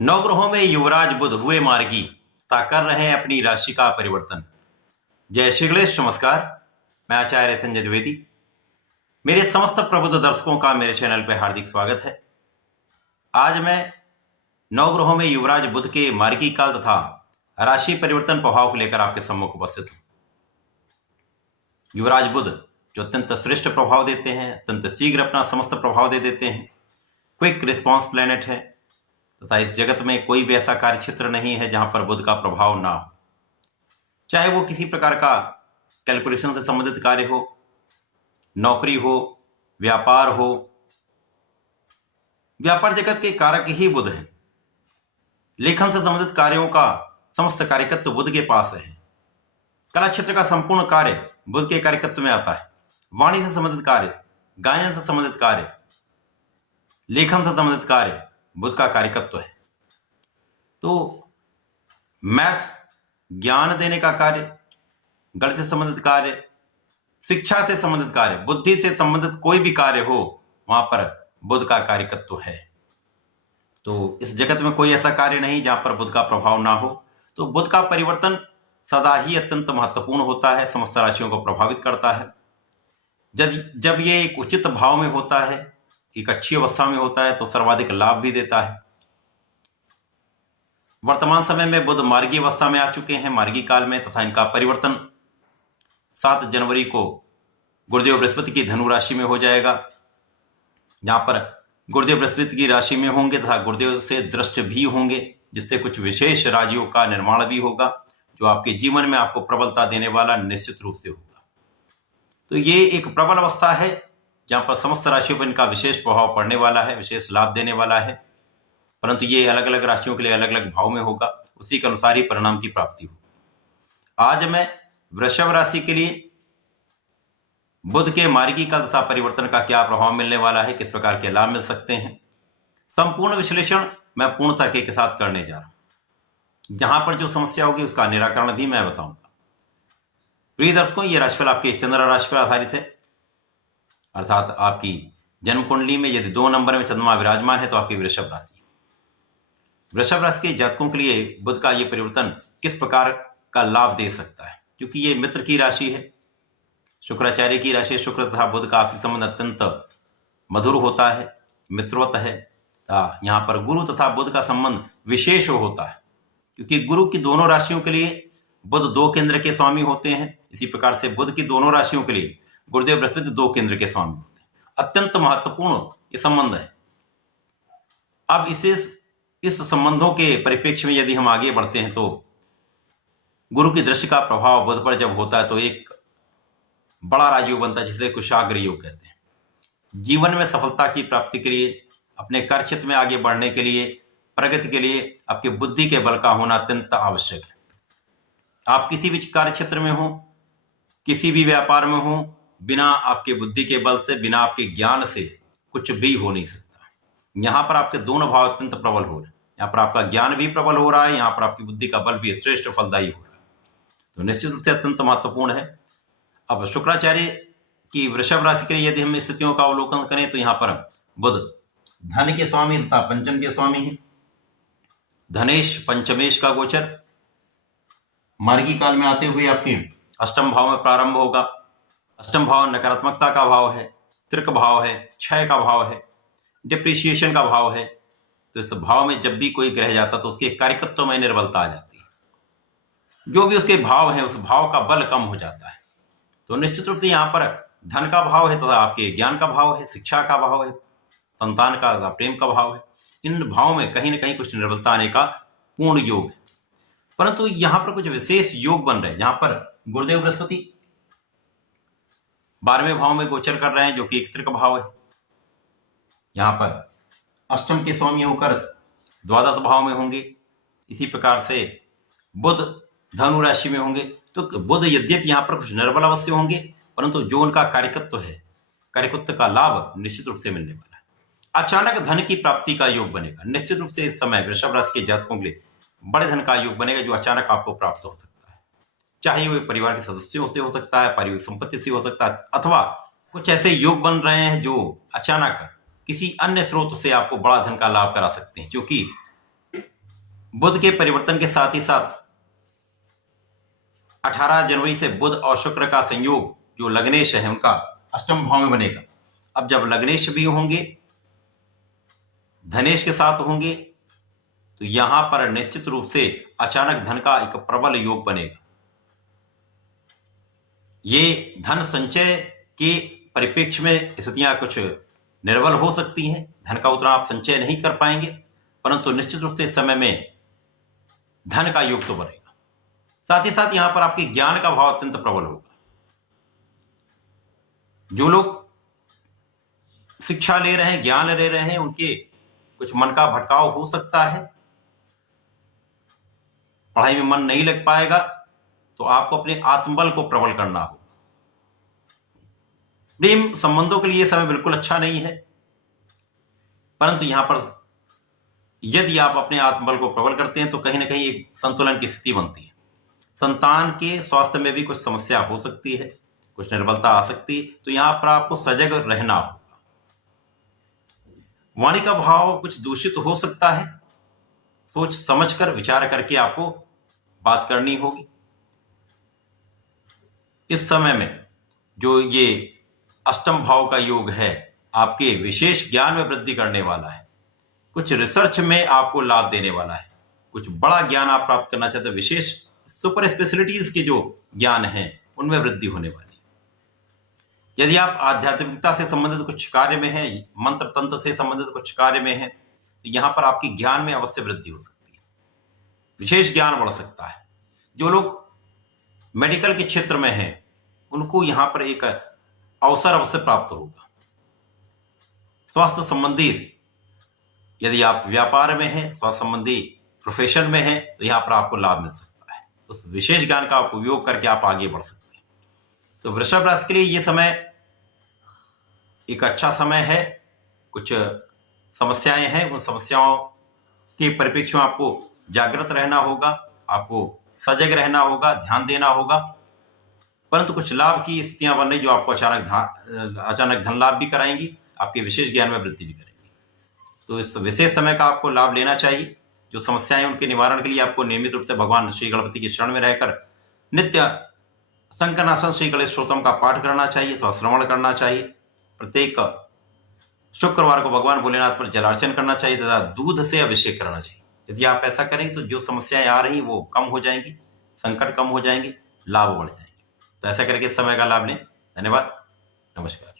नवग्रहों में युवराज बुध हुए मार्गी तथा कर रहे हैं अपनी राशि का परिवर्तन। जय श्री गणेश, नमस्कार। मैं आचार्य संजय द्विवेदी। मेरे समस्त प्रबुद्ध दर्शकों का मेरे चैनल पर हार्दिक स्वागत है। आज मैं नवग्रहों में युवराज बुध के मार्गी काल तथा राशि परिवर्तन प्रभाव को लेकर आपके सम्मुख उपस्थित हूं। युवराज बुध जो अत्यंत श्रेष्ठ प्रभाव देते हैं, अत्यंत शीघ्र अपना समस्त प्रभाव दे देते हैं, क्विक रिस्पॉन्स प्लेनेट है तथा इस जगत में कोई भी ऐसा कार्य क्षेत्र नहीं है जहां पर बुध का प्रभाव ना हो। चाहे वो किसी प्रकार का कैलकुलेशन से संबंधित कार्य हो, नौकरी हो, व्यापार हो। व्यापार जगत के कारक ही बुध हैं। लेखन से संबंधित कार्यों का समस्त कार्यकत्व बुध के पास है। कला क्षेत्र का संपूर्ण कार्य बुध के कार्यकत्व में आता है। वाणी से संबंधित कार्य, गायन से संबंधित कार्य, लेखन से संबंधित कार्य बुध का कार्यकत्व है। तो मैथ, ज्ञान देने का कार्य, गणित से संबंधित कार्य, शिक्षा से संबंधित कार्य, बुद्धि से संबंधित कोई भी कार्य हो, वहां पर बुध का कार्यकत्व है। तो इस जगत में कोई ऐसा कार्य नहीं जहां पर बुध का प्रभाव ना हो। तो बुध का परिवर्तन सदा ही अत्यंत महत्वपूर्ण होता है, समस्त राशियों को प्रभावित करता है। जब ये एक उचित भाव में होता है, एक अच्छी अवस्था में होता है, तो सर्वाधिक लाभ भी देता है। वर्तमान समय में बुध मार्गी अवस्था में आ चुके हैं, मार्गी काल में, तथा इनका परिवर्तन 7 जनवरी को गुरुदेव बृहस्पति की धनु राशि में हो जाएगा। जहां पर गुरुदेव बृहस्पति की राशि में होंगे तथा गुरुदेव से दृष्ट भी होंगे, जिससे कुछ विशेष राजियों का निर्माण भी होगा, जो आपके जीवन में आपको प्रबलता देने वाला निश्चित रूप से होगा। तो ये एक प्रबल अवस्था है जहां पर समस्त राशियों पर इनका विशेष प्रभाव पड़ने वाला है, विशेष लाभ देने वाला है। परंतु ये अलग अलग राशियों के लिए अलग अलग भाव में होगा, उसी के अनुसार ही परिणाम की प्राप्ति हो। आज मैं वृषभ राशि के लिए बुध के मार्गी का तथा परिवर्तन का क्या प्रभाव मिलने वाला है, किस प्रकार के लाभ मिल सकते हैं, संपूर्ण विश्लेषण मैं पूर्ण तर्क के साथ करने जा रहा हूं। जहां पर जो समस्या होगी उसका निराकरण भी मैं बताऊंगा। प्रिय दर्शकों, ये राशिफल आपके चंद्र राशि पर आधारित है, अर्थात आपकी जन्म कुंडली में यदि 2 नंबर में चंद्रमा विराजमान है तो आपकी वृषभ राशि। वृषभ राशि के जातकों के लिए बुध का यह परिवर्तन किस प्रकार का लाभ दे सकता है, क्योंकि ये मित्र की राशि है, शुक्राचार्य की राशि। शुक्र तथा बुध का आपसी संबंध अत्यंत मधुर होता है, मित्रवत है। यहाँ पर गुरु तथा बुध का संबंध विशेष होता है, क्योंकि गुरु की दोनों राशियों के लिए बुध 2 केंद्र के स्वामी होते हैं। इसी प्रकार से बुध की दोनों राशियों के लिए गुरुदेव बृहस्पति 2 केंद्र के स्वामी होते हैं। अत्यंत महत्वपूर्ण ये संबंध है। अब इस संबंधों के परिप्रेक्ष्य में यदि हम आगे बढ़ते हैं तो गुरु की दृष्टि का प्रभाव बुध पर जब होता है तो एक बड़ा राजयोग बनता है, जिसे कुशाग्र योग कहते हैं। जीवन में सफलता की प्राप्ति के लिए, अपने कार्य क्षेत्र में आगे बढ़ने के लिए, प्रगति के लिए आपकी बुद्धि के बल का होना अत्यंत आवश्यक है। आप किसी भी कार्य क्षेत्र में हो, किसी भी व्यापार में हो, बिना आपके बुद्धि के बल से, बिना आपके ज्ञान से कुछ भी हो नहीं सकता। यहां पर आपके दोनों भाव अत्यंत प्रबल हो रहे हैं। यहाँ पर आपका ज्ञान भी प्रबल हो रहा है, यहाँ पर आपकी बुद्धि का बल भी श्रेष्ठ फलदायी हो रहा है। तो निश्चित रूप से अत्यंत महत्वपूर्ण है। अब शुक्राचार्य की वृषभ राशि के लिए यदि हम स्थितियों का अवलोकन करें तो यहाँ पर बुध धन के स्वामी तथा पंचम के स्वामी है। धनेश पंचमेश का गोचर मार्गी काल में आते हुए आपके अष्टम भाव में प्रारंभ होगा। अष्टम भाव नकारात्मकता का भाव है, त्रिक भाव है, क्षय का भाव है, डिप्रिसिएशन का भाव है। तो इस भाव में जब भी कोई ग्रह जाता तो उसके कार्यकत्व में निर्बलता आ जाती है। जो भी उसके भाव है उस भाव का बल कम हो जाता है। तो निश्चित रूप से यहाँ पर धन का भाव है तथा आपके ज्ञान का भाव है, शिक्षा का भाव है, संतान का तथा प्रेम का भाव है। इन भाव में कहीं ना कहीं कुछ निर्बलता आने का पूर्ण योग है। परंतु यहाँ पर कुछ विशेष योग बन रहे हैं, जहां पर गुरुदेव बृहस्पति 12वें भाव में गोचर कर रहे हैं, जो कि एक त्रिक भाव है। यहाँ पर अष्टम के स्वामी होकर द्वादश भाव में होंगे। इसी प्रकार से बुध धनु राशि में होंगे। तो बुध यद्यपि यहाँ पर कुछ निर्बल अवश्य होंगे, परंतु जो उनका कार्यकत्व है, कार्यकत्व का लाभ निश्चित रूप से मिलने वाला है। अचानक धन की प्राप्ति का योग बनेगा। निश्चित रूप से इस समय वृषभ राशि के जातकों के लिए बड़े धन का योग बनेगा, जो अचानक आपको प्राप्त हो सकता है। चाहे वो परिवार के सदस्यों से हो सकता है, पारिवारिक संपत्ति से हो सकता है, अथवा कुछ ऐसे योग बन रहे हैं जो अचानक किसी अन्य स्रोत से आपको बड़ा धन का लाभ करा सकते हैं, जो कि बुध के परिवर्तन के साथ ही साथ 18 जनवरी से बुध और शुक्र का संयोग जो लग्नेश है उनका अष्टम भाव में बनेगा। अब जब लग्नेश भी होंगे, धनेश के साथ होंगे, तो यहां पर निश्चित रूप से अचानक धन का एक प्रबल योग बनेगा। ये धन संचय के परिप्रेक्ष्य में स्थितियां कुछ निर्बल हो सकती हैं, धन का उतना आप संचय नहीं कर पाएंगे, परंतु निश्चित रूप से इस समय में धन का योग तो बनेगा। साथ ही साथ यहां पर आपके ज्ञान का भाव अत्यंत प्रबल होगा। जो लोग शिक्षा ले रहे हैं, ज्ञान ले रहे हैं, उनके कुछ मन का भटकाव हो सकता है, पढ़ाई में मन नहीं लग पाएगा, तो आपको अपने आत्मबल को प्रबल करना होगा। प्रेम संबंधों के लिए समय बिल्कुल अच्छा नहीं है, परंतु यहां पर यदि आप अपने आत्मबल को प्रबल करते हैं तो कहीं ना कहीं एक संतुलन की स्थिति बनती है। संतान के स्वास्थ्य में भी कुछ समस्या हो सकती है, कुछ निर्बलता आ सकती है, तो यहां पर आपको सजग रहना होगा। वाणी का भाव कुछ दूषित हो सकता है, सोच समझकर विचार करके आपको बात करनी होगी। इस समय में जो ये अष्टम भाव का योग है आपके विशेष ज्ञान में वृद्धि करने वाला है, कुछ रिसर्च में आपको लाभ देने वाला है, कुछ बड़ा ज्ञान आप प्राप्त करना चाहते हैं, विशेष सुपर स्पेशलिटीज के जो ज्ञान है उनमें वृद्धि होने वाली है। यदि आप आध्यात्मिकता से संबंधित कुछ कार्य में हैं, मंत्र तंत्र से संबंधित कुछ कार्य में हैं, तो यहां पर आपकी ज्ञान में अवश्य वृद्धि हो सकती है, विशेष ज्ञान बढ़ सकता है। जो लोग मेडिकल के क्षेत्र में हैं उनको यहां पर एक अवसर अवश्य प्राप्त होगा। स्वास्थ्य संबंधी यदि आप व्यापार में हैं, स्वास्थ्य संबंधी प्रोफेशन में हैं, तो यहां पर आपको लाभ मिल सकता है। उस विशेष ज्ञान का उपयोग करके आप आगे बढ़ सकते हैं। तो वृषभ राशि के लिए यह समय एक अच्छा समय है। कुछ समस्याएं हैं, उन समस्याओं के परिप्रेक्ष्य में आपको जागृत रहना होगा, आपको सजग रहना होगा, ध्यान देना होगा। परंतु कुछ लाभ की स्थितियां बन रही जो आपको अचानक धन लाभ भी कराएंगी, आपके विशेष ज्ञान में वृद्धि भी करेंगी। तो इस विशेष समय का आपको लाभ लेना चाहिए। जो समस्याएं उनके निवारण के लिए आपको नियमित रूप से भगवान श्री गणपति की शरण में रहकर नित्य संकनासन श्री गणेश स्तोत्रम का पाठ करना चाहिए अथवा श्रवण करना चाहिए। प्रत्येक शुक्रवार को भगवान भोलेनाथ पर जलार्चन करना चाहिए तथा दूध से अभिषेक करना चाहिए। यदि आप ऐसा करेंगे तो जो समस्याएं आ रही वो कम हो जाएंगी, संकट कम हो जाएंगे, लाभ बढ़ जाएंगे। तो ऐसा करके समय का लाभ लें। धन्यवाद, नमस्कार।